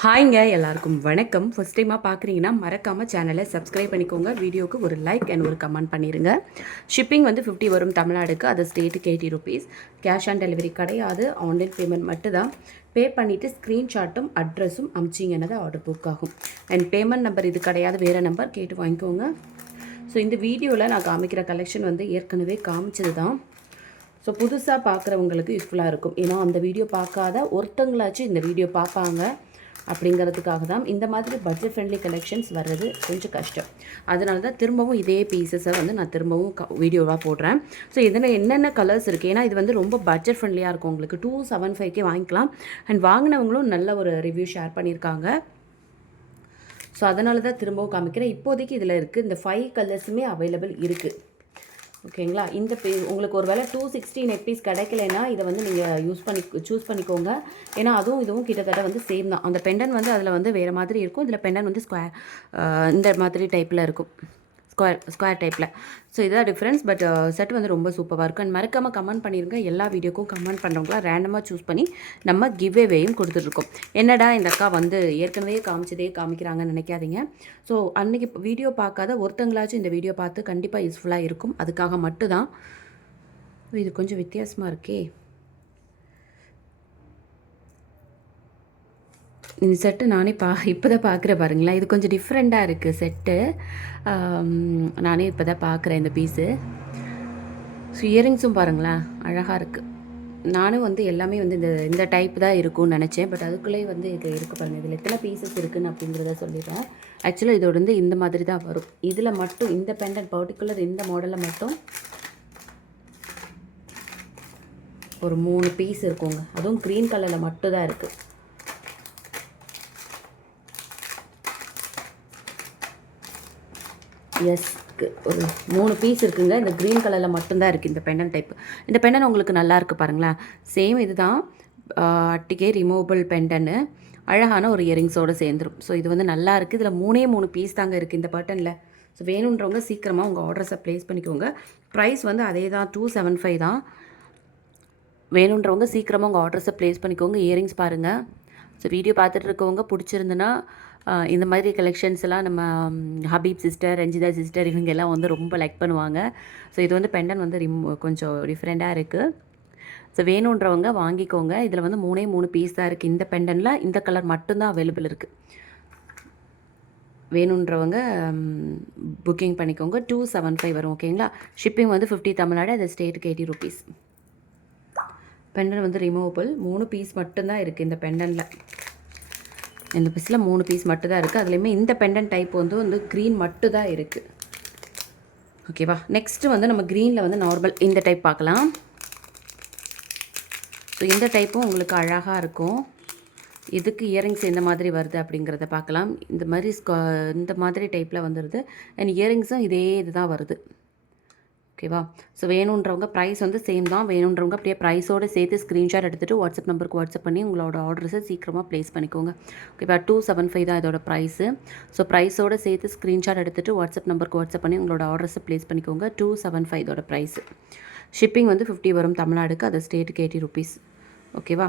ஹாய்ங்க எல்லாருக்கும் வணக்கம். ஃபர்ஸ்ட் டைமாக பார்க்குறீங்கன்னா மறக்காமல் சேனலை சப்ஸ்கிரைப் பண்ணிக்கோங்க. வீடியோக்கு ஒரு லைக் அண்ட் ஒரு கமெண்ட் பண்ணிடுங்க ஷிப்பிங் வந்து ஃபிஃப்டி வரும் தமிழ்நாடுக்கு. அது ஸ்டேட்டுக்கு eighty rupees cash on delivery கிடையாது. ஆன்லைன் பேமெண்ட் மட்டும்தான். பே பண்ணிவிட்டு ஸ்க்ரீன்ஷாட்டும் அட்ரஸும் அமிச்சிங்கன்னது ஆர்டர் புக் ஆகும். அண்ட் பேமெண்ட் நம்பர் இது கிடையாது. வேறு நம்பர் கேட்டு வாங்கிக்கோங்க. ஸோ இந்த வீடியோவில் நான் காமிக்கிற கலெக்ஷன் வந்து ஏற்கனவே காமிச்சது தான் ஸோ புதுசாக பார்க்குறவங்களுக்கு யூஸ்ஃபுல்லாக இருக்கும். ஏன்னா அந்த வீடியோ பார்க்காத ஒருத்தங்களாச்சும் இந்த வீடியோ பார்ப்பாங்க. அப்படிங்கிறதுக்காக தான் இந்த மாதிரி பட்ஜெட் ஃப்ரெண்ட்லி கலெக்ஷன்ஸ் வர்றது கொஞ்சம் கஷ்டம். அதனால தான் திரும்பவும் இதே பீசஸை வந்து நான் திரும்பவும் வீடியோவாக போடுறேன். ஸோ இதில் என்னென்ன கலர்ஸ் இருக்குது ஏன்னா இது வந்து ரொம்ப பட்ஜெட் ஃப்ரெண்ட்லியாக இருக்கும் உங்களுக்கு. டூ செவன் ஃபைவ்க்கே வாங்கிக்கலாம். அண்ட் வாங்கினவங்களும் நல்ல ஒரு ரிவ்யூ ஷேர் பண்ணியிருக்காங்க. ஸோ அதனால தான் திரும்பவும் காமிக்கிறேன். இப்போதைக்கு இதில் இருக்குது இந்த ஃபைவ் கலர்ஸுமே அவைலபிள் இருக்குது ஓகேங்களா? இந்த உங்களுக்கு ஒரு வேளை டூ சிக்ஸ்டி நெக் பீஸ் கிடைக்கலனா இதை வந்து நீங்கள் யூஸ் பண்ணி சூஸ் பண்ணிக்கோங்க. ஏன்னா அதுவும் இதுவும் கிட்டத்தட்ட வந்து சேம் தான். அந்த பெண்டன் வந்து அதில் வந்து வேறு மாதிரி இருக்கும். இதில் பெண்டன் வந்து ஸ்கொயர் இந்த மாதிரி டைப்பில் இருக்கும். ஸ்கொயர் ஸ்கொயர் டைப்பில் ஸோ இதான் டிஃப்ரென்ஸ் பட் செட் வந்து ரொம்ப சூப்பராக இருக்கும் அண்ட் மறக்காமல் கமெண்ட் பண்ணியிருங்க எல்லா வீடியோக்கும் கமெண்ட் பண்ணுறவங்களாம் ரேண்டமாக சூஸ் பண்ணி நம்ம கிவ்வேவேயும் கொடுத்துட்ருக்கோம். என்னடா இந்த அக்கா வந்து ஏற்கனவே காமிச்சதே காமிக்கிறாங்கன்னு நினைக்காதீங்க. ஸோ அன்றைக்கி வீடியோ பார்க்காத ஒருத்தங்களாச்சும் இந்த வீடியோ பார்த்து கண்டிப்பாக யூஸ்ஃபுல்லாக இருக்கும். அதுக்காக மட்டும்தான். இது கொஞ்சம் வித்தியாசமாக இருக்கே. இந்த செட்டு நானே பா இப்போ தான் பார்க்குறேன் பாருங்களேன். இது கொஞ்சம் டிஃப்ரெண்ட்டாக இருக்குது செட்டு நானே இப்போ தான் பார்க்குறேன் இந்த பீஸு ஸோ இயரிங்ஸும் பாருங்களேன். அழகாக இருக்குது நானும் வந்து எல்லாமே வந்து இந்த இந்த டைப் தான் இருக்கும்னு நினச்சேன். பட் அதுக்குள்ளேயே வந்து இது இருக்குது பாருங்கள் இதில் எத்தனை பீசஸ் இருக்குன்னு அப்படிங்கிறத சொல்லிடுறேன். ஆக்சுவலாக இதோட வந்து இந்த மாதிரி தான் வரும். இதில் மட்டும் இந்த பெண்டன்ட் பர்டிகுலர் இந்த மாடலில் மட்டும் ஒரு மூணு பீஸ் இருக்குங்க. அதுவும் க்ரீன் கலரில் மட்டும் தான் இருக்குது எஸ் ஒரு மூணு பீஸ் இருக்குங்க. இந்த க்ரீன் கலரில் மட்டும்தான் இருக்குது இந்த பெண்டன் டைப் இந்த பெண்டன் உங்களுக்கு நல்லா இருக்குது பாருங்களேன். சேம் இதுதான் அட்டிகே ரிமூவபிள் பெண்டன்னு அழகான ஒரு இயரிங்ஸோடு சேர்ந்துடும் ஸோ இது வந்து நல்லா இருக்குது இதில் மூணே மூணு பீஸ் தாங்க இருக்குது இந்த பட்டனில் ஸோ வேணுன்றவங்க சீக்கிரமாக உங்கள் ஆர்டர்ஸை ப்ளேஸ் பண்ணிக்கோங்க. ப்ரைஸ் வந்து அதே தான் டூ செவன் ஃபைவ் தான். வேணுன்றவங்க சீக்கிரமாக உங்கள் ஆர்டர்ஸை ப்ளேஸ் பண்ணிக்கோங்க. இயரிங்ஸ் பாருங்கள் ஸோ வீடியோ பார்த்துட்டு இருக்கவங்க பிடிச்சிருந்துன்னா இந்த மாதிரி கலெக்ஷன்ஸ் எல்லாம் நம்ம ஹபீப் சிஸ்டர் ரஞ்சிதா சிஸ்டர் இவங்க எல்லாம் வந்து ரொம்ப லைக் பண்ணுவாங்க. ஸோ இது வந்து பெண்டன் வந்து ரிம் கொஞ்சம் டிஃப்ரெண்ட்டாக இருக்குது ஸோ வேணுன்றவங்க வாங்கிக்கோங்க. இதில் வந்து மூணே மூணு பீஸ் தான் இருக்குது இந்த பெண்டனில் இந்த கலர் மட்டும்தான் அவைலபிள் இருக்குது வேணுன்றவங்க புக்கிங் பண்ணிக்கோங்க. டூ செவன் ஃபைவ் வரும் ஓகேங்களா ஷிப்பிங் வந்து ஃபிஃப்டி தமிழ்நாடு அது ஸ்டேட்டுக்கு எயிட்டி ருபீஸ் பெண்டன் வந்து ரிமூவபிள் மூணு பீஸ் மட்டும்தான் இருக்குது இந்த பெண்டனில் இந்த பீஸில் மூணு பீஸ் மட்டும்தான் இருக்குது அதுலேயுமே இந்த பெண்டன் டைப் வந்து வந்து க்ரீன் மட்டும்தான் இருக்குது ஓகேவா நெக்ஸ்ட்டு வந்து நம்ம க்ரீனில் வந்து நார்மல் இந்த டைப் பார்க்கலாம். ஸோ இந்த டைப்பும் உங்களுக்கு அழகாக இருக்கும். இதுக்கு இயரிங்ஸ் எந்த மாதிரி வருது அப்படிங்கிறத பார்க்கலாம். இந்த மாதிரி இந்த மாதிரி டைப்பில் வந்துடுது அண்ட் இயரிங்ஸும் இதே இது தான் வருது. ஓகேவா? ஸோ வேணுன்றவங்க ப்ரைஸ் வந்து சேம் தான். வேணுன்றவங்க அப்படியே ப்ரைஸோடு சேர்த்து ஸ்க்ரீன்ஷாட் எடுத்துகிட்டு வாட்ஸ்அப் நம்பருக்கு வாட்ஸ்அப் பண்ணி உங்களோட ஆர்டர்ஸை சீக்கிரமாக ப்ளேஸ் பண்ணிக்கோங்க. ஓகேவா? டூ செவன் ஃபைவ் தான் இதோட ப்ரைஸு ஸோ ப்ரைஸோடு சேர்த்து ஸ்க்ரீன்ஷாட் எடுத்துகிட்டு வாட்ஸ்அப் நம்பருக்கு வாட்ஸ்அப் பண்ணி உங்களோட ஆர்டர்ஸை ப்ளேஸ் பண்ணிக்கோங்க. டூ செவன் ஃபைவ் இதோட ப்ரைஸு ஷிப்பிங் வந்து ஃபிஃப்டி வரும் தமிழ்நாடுக்கு. அது ஸ்டேட்டுக்கு எயிட்டி ருபீஸ் ஓகேவா?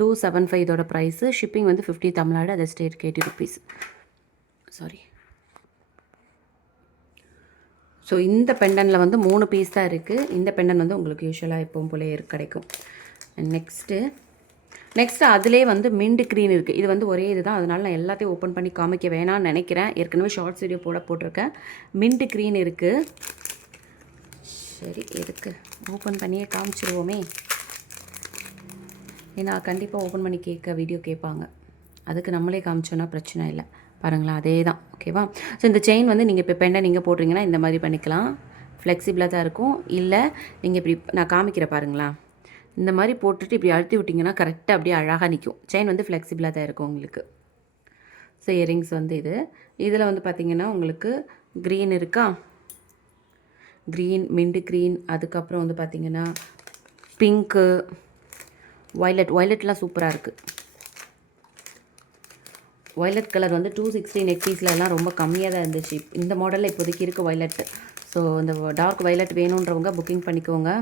டூ செவன் ஃபைவ் இதோட ப்ரைஸு ஷிப்பிங் வந்து ஃபிஃப்டி தமிழ்நாடு அது ஸ்டேட்டுக்கு எயிட்டி ருபீஸ் சாரி ஸோ இந்த பெண்டனில் வந்து மூணு பீஸ் தான் இருக்குது இந்த பெண்டன் வந்து உங்களுக்கு யூஸ்வலாக எப்பவும் போலே கிடைக்கும். நெக்ஸ்ட்டு நெக்ஸ்ட்டு அதிலே வந்து மிண்டு க்ரீன் இருக்குது இது வந்து ஒரே இது தான் அதனால் நான் எல்லாத்தையும் ஓப்பன் பண்ணி காமிக்க வேணாம்னு நினைக்கிறேன். ஏற்கனவே ஷார்ட்ஸ் வீடியோ போட போட்டிருக்கேன். மிண்டு க்ரீன் இருக்குது சரி எதுக்கு? ஓப்பன் பண்ணியே காமிச்சிருவோமே. ஏன்னா கண்டிப்பாக ஓப்பன் பண்ணி கேட்க வீடியோ கேட்பாங்க. அதுக்கு நம்மளே காமிச்சோன்னா பிரச்சனை இல்லை. பாருங்களா அதே தான் ஓகேவா ஸோ இந்த செயின் வந்து நீங்கள் இப்போ பெண்டை நீங்கள் போடுறீங்கன்னா இந்த மாதிரி பண்ணிக்கலாம். ஃப்ளெக்சிபிளாக தான் இருக்கும். இல்லை நீங்கள் இப்படி நான் காமிக்கிறேன் பாருங்களா இந்த மாதிரி போட்டுட்டு இப்படி அழுத்தி விட்டிங்கன்னா கரெக்டாக அப்படியே அழகாக நிற்கும் செயின் வந்து ஃப்ளெக்சிபிளாக தான் இருக்கும் உங்களுக்கு. ஸோ இயரிங்ஸ் வந்து இது. இதில் வந்து பார்த்திங்கன்னா உங்களுக்கு க்ரீன் இருக்கா? க்ரீன் மிண்டு க்ரீன் அதுக்கப்புறம் வந்து பார்த்திங்கன்னா பிங்க்கு ஒய்லட் ஒய்லட்லாம் சூப்பராக இருக்குது ஒய்லட் கலர் வந்து டூ சிக்ஸ்டி நெக் பீஸ்லலாம் ரொம்ப கம்மியாக தான் இருந்துச்சு. இந்த மாடலில் இப்போதைக்கு இருக்குது ஒய்லட் ஸோ இந்த டார்க் வைலட் வேணுன்றவங்க புக்கிங் பண்ணிக்கோங்க.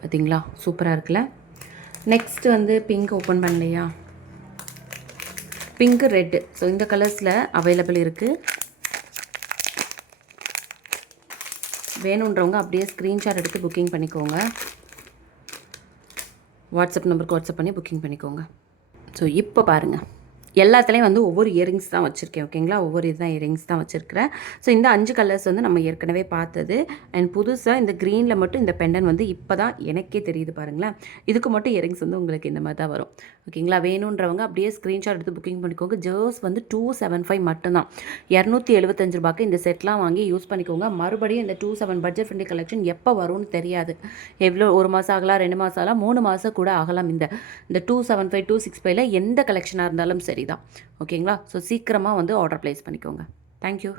பார்த்தீங்களா சூப்பராக இருக்குல்ல? நெக்ஸ்ட்டு வந்து பிங்க் ஓப்பன் பண்ணலையா? பிங்க் ரெட்டு ஸோ இந்த கலர்ஸில் அவைலபிள் இருக்குது வேணுன்றவங்க அப்படியே ஸ்க்ரீன்ஷாட் எடுத்து புக்கிங் பண்ணிக்கோங்க. வாட்ஸ்அப் நம்பருக்கு வாட்ஸ்அப் பண்ணி புக்கிங் பண்ணிக்கோங்க. ஸோ இப்போ பாருங்கள் எல்லாத்துலேயும் வந்து ஒவ்வொரு இயரிங்ஸ் தான் வச்சுருக்கேன் ஓகேங்களா ஒவ்வொரு இதுதான் இயரிங்ஸ் தான் வச்சுருக்கிறேன். ஸோ இந்த அஞ்சு கலர்ஸ் வந்து நம்ம ஏற்கனவே பார்த்தது. அண்ட் புதுசாக இந்த க்ரீனில் மட்டும் இந்த பெண்டன் வந்து இப்போ தான் எனக்கே தெரியுது பாருங்களேன். இதுக்கு மட்டும் இயரிங்ஸ் வந்து உங்களுக்கு இந்த மாதிரி தான் வரும். ஓகேங்களா வேணுன்றவங்க அப்படியே ஸ்க்ரீன்ஷாட் எடுத்து புக்கிங் பண்ணிக்கோங்க. ஜர்ஸ் வந்து டூ செவன் ஃபைவ் மட்டும்தான். இரநூத்தி எழுபத்தஞ்சு ரூபாய்க்கு இந்த செட்லாம் வாங்கி யூஸ் பண்ணிக்கோங்க. மறுபடியும் இந்த two seven budget friendly collection எப்போ வரும்னு தெரியாது. எவ்வளோ ஒரு மாதம் ஆகலாம் ரெண்டு மாதம் ஆகலாம் மூணு மாதம் கூட ஆகலாம். இந்த இந்த two seven five two six ஃபைவ்ல எந்த கலெக்ஷனாக இருந்தாலும் சரி தான் ஓகேங்களா ஸோ சீக்கிரமாக வந்து ஆர்டர் ப்ளேஸ் பண்ணிக்கோங்க. தேங்க்யூ